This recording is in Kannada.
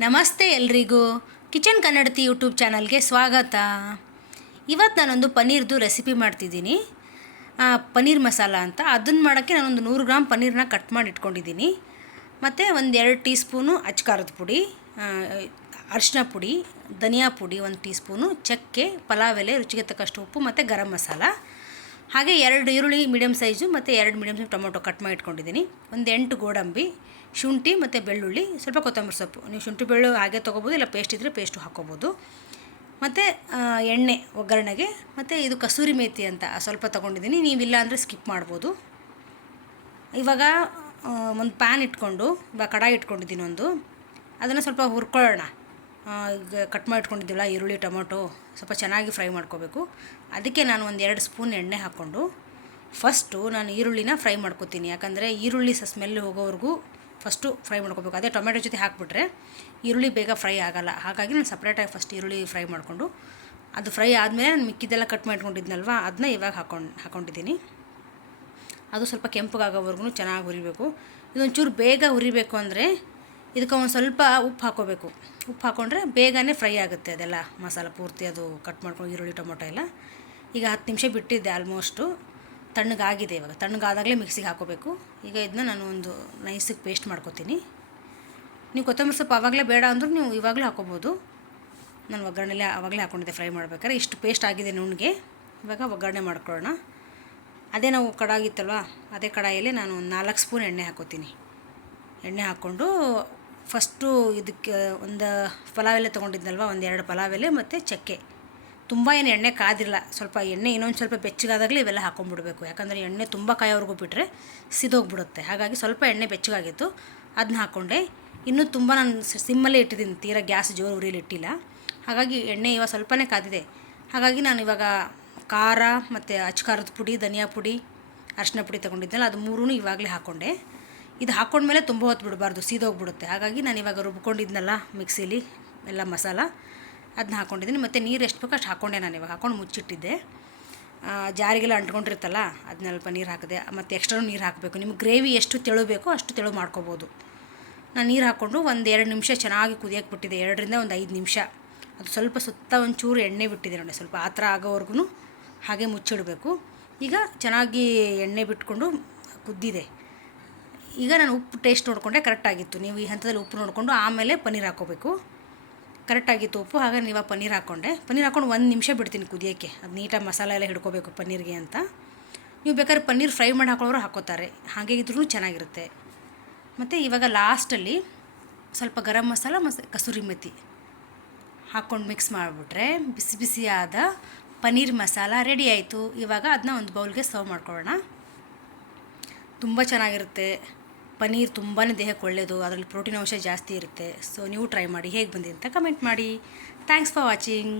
ನಮಸ್ತೆ ಎಲ್ರಿಗೂ ಕಿಚನ್ ಕನ್ನಡತಿ ಯೂಟ್ಯೂಬ್ ಚಾನಲ್ಗೆ ಸ್ವಾಗತ. ಇವತ್ತು ನಾನೊಂದು ಪನ್ನೀರ್ದು ರೆಸಿಪಿ ಮಾಡ್ತಿದ್ದೀನಿ, ಪನ್ನೀರ್ ಮಸಾಲ ಅಂತ. ಅದನ್ನು ಮಾಡೋಕ್ಕೆ ನಾನೊಂದು 100 ಗ್ರಾಮ್ ಪನ್ನೀರನ್ನ ಕಟ್ ಮಾಡಿ ಇಟ್ಕೊಂಡಿದ್ದೀನಿ. ಮತ್ತು ಒಂದು 2 ಟೀ ಸ್ಪೂನು ಅಚ್ಕಾರದ ಪುಡಿ, ಅರಿಶಿನ ಪುಡಿ, ಧನಿಯಾ ಪುಡಿ 1 ಟೀ ಸ್ಪೂನು, ಚಕ್ಕೆ, ಪಲಾವ್ ಎಲೆ, ರುಚಿಗೆ ತಕ್ಕಷ್ಟು ಉಪ್ಪು ಮತ್ತು ಗರಂ ಮಸಾಲ. ಹಾಗೆ 2 ಈರುಳ್ಳಿ ಮೀಡಿಯಮ್ ಸೈಜು ಮತ್ತು 2 ಮೀಡಿಯಮ್ ಸೈಜ್ ಟೊಮೊಟೊ ಕಟ್ ಮಾಡಿ ಇಟ್ಕೊಂಡಿದ್ದೀನಿ. ಒಂದು 8 ಗೋಡಂಬಿ, ಶುಂಠಿ ಮತ್ತು ಬೆಳ್ಳುಳ್ಳಿ, ಸ್ವಲ್ಪ ಕೊತ್ತಂಬರಿ ಸೊಪ್ಪು. ನೀವು ಶುಂಠಿ ಬೆಳ್ಳುಳ್ಳಿ ಹಾಗೆ ತೊಗೋಬೋದು, ಇಲ್ಲ ಪೇಸ್ಟ್ ಇದ್ದರೆ ಪೇಸ್ಟು ಹಾಕ್ಕೋಬೋದು. ಮತ್ತು ಎಣ್ಣೆ ಒಗ್ಗರಣೆಗೆ, ಮತ್ತು ಇದು ಕಸೂರಿ ಮೇಥಿ ಅಂತ ಸ್ವಲ್ಪ ತೊಗೊಂಡಿದ್ದೀನಿ. ನೀವಿಲ್ಲ ಅಂದರೆ ಸ್ಕಿಪ್ ಮಾಡ್ಬೋದು. ಇವಾಗ ಒಂದು ಪ್ಯಾನ್ ಇಟ್ಕೊಂಡು, ಇವಾಗ ಕಡಾಯಿ ಇಟ್ಕೊಂಡಿದ್ದೀನಿ ಒಂದು. ಅದನ್ನು ಸ್ವಲ್ಪ ಹುರ್ಕೊಳ್ಳೋಣ. ಈಗ ಕಟ್ ಮಾಡಿ ಇಟ್ಕೊಂಡಿದ್ದೀವಲ್ಲ ಈರುಳ್ಳಿ ಟೊಮೊಟೊ ಸ್ವಲ್ಪ ಚೆನ್ನಾಗಿ ಫ್ರೈ ಮಾಡ್ಕೋಬೇಕು. ಅದಕ್ಕೆ ನಾನು ಒಂದು 2 ಸ್ಪೂನ್ ಎಣ್ಣೆ ಹಾಕ್ಕೊಂಡು ಫಸ್ಟು ನಾನು ಈರುಳ್ಳಿನ ಫ್ರೈ ಮಾಡ್ಕೊತೀನಿ. ಯಾಕಂದರೆ ಈರುಳ್ಳಿ ಸ್ಮೆಲ್ ಹೋಗೋವರೆಗೂ ಫಸ್ಟು ಫ್ರೈ ಮಾಡ್ಕೋಬೇಕು. ಅದೇ ಟೊಮೆಟೊ ಜೊತೆ ಹಾಕಿಬಿಟ್ರೆ ಈರುಳ್ಳಿ ಬೇಗ ಫ್ರೈ ಆಗೋಲ್ಲ. ಹಾಗಾಗಿ ನಾನು ಸಪ್ರೇಟಾಗಿ ಫಸ್ಟ್ ಈರುಳ್ಳಿ ಫ್ರೈ ಮಾಡಿಕೊಂಡು, ಅದು ಫ್ರೈ ಆದಮೇಲೆ ನಾನು ಮಿಕ್ಕಿದ್ದೆಲ್ಲ ಕಟ್ ಮಾಡ್ಕೊಂಡಿದ್ನಲ್ವ ಅದನ್ನ ಇವಾಗ ಹಾಕ್ಕೊಂಡಿದ್ದೀನಿ. ಅದು ಸ್ವಲ್ಪ ಕೆಂಪಗಾಗೋವರೆಗೂ ಚೆನ್ನಾಗಿ ಹುರಿಬೇಕು. ಇದೊಂಚೂರು ಬೇಗ ಹುರಿಬೇಕು ಅಂದರೆ ಇದಕ್ಕೆ ಒಂದು ಸ್ವಲ್ಪ ಉಪ್ಪು ಹಾಕ್ಕೋಬೇಕು. ಉಪ್ಪು ಹಾಕ್ಕೊಂಡ್ರೆ ಬೇಗನೆ ಫ್ರೈ ಆಗುತ್ತೆ ಅದೆಲ್ಲ ಮಸಾಲ ಪೂರ್ತಿ, ಅದು ಕಟ್ ಮಾಡ್ಕೊಂಡು ಈರುಳ್ಳಿ ಟೊಮೊಟೊ ಎಲ್ಲ. ಈಗ 10 ನಿಮಿಷ ಬಿಟ್ಟಿದ್ದೆ, ಆಲ್ಮೋಸ್ಟು ತಣ್ಣಗಾಗಿದೆ. ಇವಾಗ ತಣ್ಣಗಾದಾಗಲೇ ಮಿಕ್ಸಿಗೆ ಹಾಕ್ಕೋಬೇಕು. ಈಗ ಇದನ್ನ ನಾನು ಒಂದು ನೈಸಿಗೆ ಪೇಸ್ಟ್ ಮಾಡ್ಕೊತೀನಿ. ನೀವು ಕೊತ್ತಂಬರಿ ಸೊಪ್ಪು ಆವಾಗಲೇ ಬೇಡ ಅಂದರೂ ನೀವು ಇವಾಗಲೂ ಹಾಕ್ಕೋಬೋದು. ನಾನು ಒಗ್ಗರಣೆಲೆ ಆವಾಗಲೇ ಹಾಕ್ಕೊಂಡಿದ್ದೆ ಫ್ರೈ ಮಾಡ್ಬೇಕಾದ್ರೆ. ಇಷ್ಟು ಪೇಸ್ಟ್ ಆಗಿದೆ ನುಣ್ಣಗೆ. ಇವಾಗ ಒಗ್ಗರಣೆ ಮಾಡ್ಕೊಳ್ಳೋಣ. ಅದೇ ನಾವು ಕಡಾಯಿತ್ತಲ್ವ, ಅದೇ ಕಡಾಯಲ್ಲಿ ನಾನು ಒಂದು 4 ಸ್ಪೂನ್ ಎಣ್ಣೆ ಹಾಕ್ಕೋತೀನಿ. ಎಣ್ಣೆ ಹಾಕ್ಕೊಂಡು ಫಸ್ಟು ಇದಕ್ಕೆ ಒಂದು ಪಲಾವ್ ಎಲೆ ತೊಗೊಂಡಿದ್ನಲ್ವ, ಒಂದು 2 ಪಲಾವ್ ಎಲೆ ಮತ್ತು ಚಕ್ಕೆ. ತುಂಬ ಏನು ಎಣ್ಣೆ ಕಾದಿರಲ್ಲ, ಸ್ವಲ್ಪ ಎಣ್ಣೆ ಇನ್ನೊಂದು ಸ್ವಲ್ಪ ಬೆಚ್ಚಗಾದಾಗಲೇ ಇವೆಲ್ಲ ಹಾಕ್ಕೊಂಡ್ಬಿಡ್ಬೇಕು. ಯಾಕಂದರೆ ಎಣ್ಣೆ ತುಂಬ ಕಾಯೋವರೆಗೂ ಬಿಟ್ಟರೆ ಸಿದೋಗ್ಬಿಡುತ್ತೆ. ಹಾಗಾಗಿ ಸ್ವಲ್ಪ ಎಣ್ಣೆ ಬೆಚ್ಚಗಾಗಿತ್ತು, ಅದನ್ನ ಹಾಕ್ಕೊಂಡೆ. ಇನ್ನೂ ತುಂಬ ನಾನು ಸಿಮ್ಮಲ್ಲೇ ಇಟ್ಟಿದ್ದೀನಿ, ತೀರಾ ಗ್ಯಾಸ್ ಜೋರು ಉರಿಯಲ್ಲಿ ಇಟ್ಟಿಲ್ಲ. ಹಾಗಾಗಿ ಎಣ್ಣೆ ಇವಾಗ ಸ್ವಲ್ಪನೇ ಕಾದಿದೆ. ಹಾಗಾಗಿ ನಾನು ಇವಾಗ ಖಾರ ಮತ್ತು ಅಚ್ಕಾರದ ಪುಡಿ, ಧನಿಯಾ ಪುಡಿ, ಅರಿಶಿನ ಪುಡಿ ತೊಗೊಂಡಿದ್ದೆನಲ್ಲ ಅದು 3 ಇವಾಗಲೇ ಹಾಕ್ಕೊಂಡೆ. ಇದು ಹಾಕ್ಕೊಂಡ್ಮೇಲೆ ತುಂಬ ಹೊತ್ತು ಬಿಡಬಾರ್ದು, ಸೀದೋಗ್ಬಿಡುತ್ತೆ. ಹಾಗಾಗಿ ನಾನು ಇವಾಗ ರುಬ್ಕೊಂಡಿದ್ನಲ್ಲ ಮಿಕ್ಸಿಲಿ ಎಲ್ಲ ಮಸಾಲ, ಅದನ್ನ ಹಾಕ್ಕೊಂಡಿದ್ದೀನಿ. ಮತ್ತು ನೀರು ಎಷ್ಟು ಬೇಕೋ ಅಷ್ಟು ಹಾಕ್ಕೊಂಡೆ. ನಾನು ಇವಾಗ ಹಾಕ್ಕೊಂಡು ಮುಚ್ಚಿಟ್ಟಿದ್ದೆ. ಜಾರಿಗೆಲ್ಲ ಅಂಟ್ಕೊಂಡಿರ್ತಲ್ಲ, ಅದನ್ನೆಲ್ಪ ನೀರು ಹಾಕಿದೆ. ಮತ್ತು ಎಕ್ಸ್ಟ್ರಾ ನೀರು ಹಾಕಬೇಕು. ನಿಮ್ಗೆ ಗ್ರೇವಿ ಎಷ್ಟು ತೆಳು ಬೇಕೋ ಅಷ್ಟು ತೆಳು ಮಾಡ್ಕೋಬೋದು. ನಾನು ನೀರು ಹಾಕ್ಕೊಂಡು ಒಂದು 2 ನಿಮಿಷ ಚೆನ್ನಾಗಿ ಕುದಿಯೋಕ್ಕೆ ಬಿಟ್ಟಿದ್ದೆ, 2ರಿಂದ ಒಂದು 5 ನಿಮಿಷ. ಅದು ಸ್ವಲ್ಪ ಸುತ್ತ ಒಂಚೂರು ಎಣ್ಣೆ ಬಿಟ್ಟಿದೆ ನೋಡಿ, ಸ್ವಲ್ಪ ಆ ಥರ ಆಗೋವರೆಗೂ ಹಾಗೆ ಮುಚ್ಚಿಡಬೇಕು. ಈಗ ಚೆನ್ನಾಗಿ ಎಣ್ಣೆ ಬಿಟ್ಕೊಂಡು ಕುದ್ದಿದೆ. ಈಗ ನಾನು ಉಪ್ಪು ಟೇಸ್ಟ್ ನೋಡಿಕೊಂಡೆ, ಕರೆಕ್ಟಾಗಿತ್ತು. ನೀವು ಈ ಹಂತದಲ್ಲಿ ಉಪ್ಪು ನೋಡಿಕೊಂಡು ಆಮೇಲೆ ಪನ್ನೀರ್ ಹಾಕ್ಕೋಬೇಕು. ಕರೆಕ್ಟಾಗಿತ್ತು ಉಪ್ಪು. ಹಾಗೆ ನೀವು ಪನ್ನೀರ್ ಹಾಕ್ಕೊಂಡೆ. ಪನ್ನೀರ್ ಹಾಕ್ಕೊಂಡು 1 ನಿಮಿಷ ಬಿಡ್ತೀನಿ ಕುದಿಯೋಕ್ಕೆ. ಅದು ನೀಟಾಗಿ ಮಸಾಲೆ ಎಲ್ಲ ಹಿಡ್ಕೋಬೇಕು ಪನ್ನೀರ್ಗೆ ಅಂತ. ನೀವು ಬೇಕಾದ್ರೆ ಪನ್ನೀರ್ ಫ್ರೈ ಮಾಡಿ ಹಾಕೊಳ್ಳೋರು ಹಾಕ್ಕೋತಾರೆ, ಹಾಗೆ ಇದ್ರೂ ಚೆನ್ನಾಗಿರುತ್ತೆ. ಮತ್ತು ಇವಾಗ ಲಾಸ್ಟಲ್ಲಿ ಸ್ವಲ್ಪ ಗರಂ ಮಸಾಲ ಮತ್ತು ಕಸೂರಿ ಮೇಥಿ ಹಾಕ್ಕೊಂಡು ಮಿಕ್ಸ್ ಮಾಡಿಬಿಟ್ರೆ ಬಿಸಿ ಬಿಸಿಯಾದ ಪನ್ನೀರ್ ಮಸಾಲ ರೆಡಿ ಆಯಿತು. ಇವಾಗ ಅದನ್ನ ಒಂದು ಬೌಲ್ಗೆ ಸರ್ವ್ ಮಾಡ್ಕೊಳ್ಳೋಣ. ತುಂಬ ಚೆನ್ನಾಗಿರುತ್ತೆ. ಪನ್ನೀರ್ ತುಂಬಾ ದೇಹಕ್ಕೆ ಒಳ್ಳೆಯದು, ಅದರಲ್ಲಿ ಪ್ರೋಟೀನ್ ಅಂಶ ಜಾಸ್ತಿ ಇರುತ್ತೆ. ಸೊ ನೀವು ಟ್ರೈ ಮಾಡಿ, ಹೇಗೆ ಬಂದಿದೆ ಅಂತ ಕಮೆಂಟ್ ಮಾಡಿ. Thanks for watching.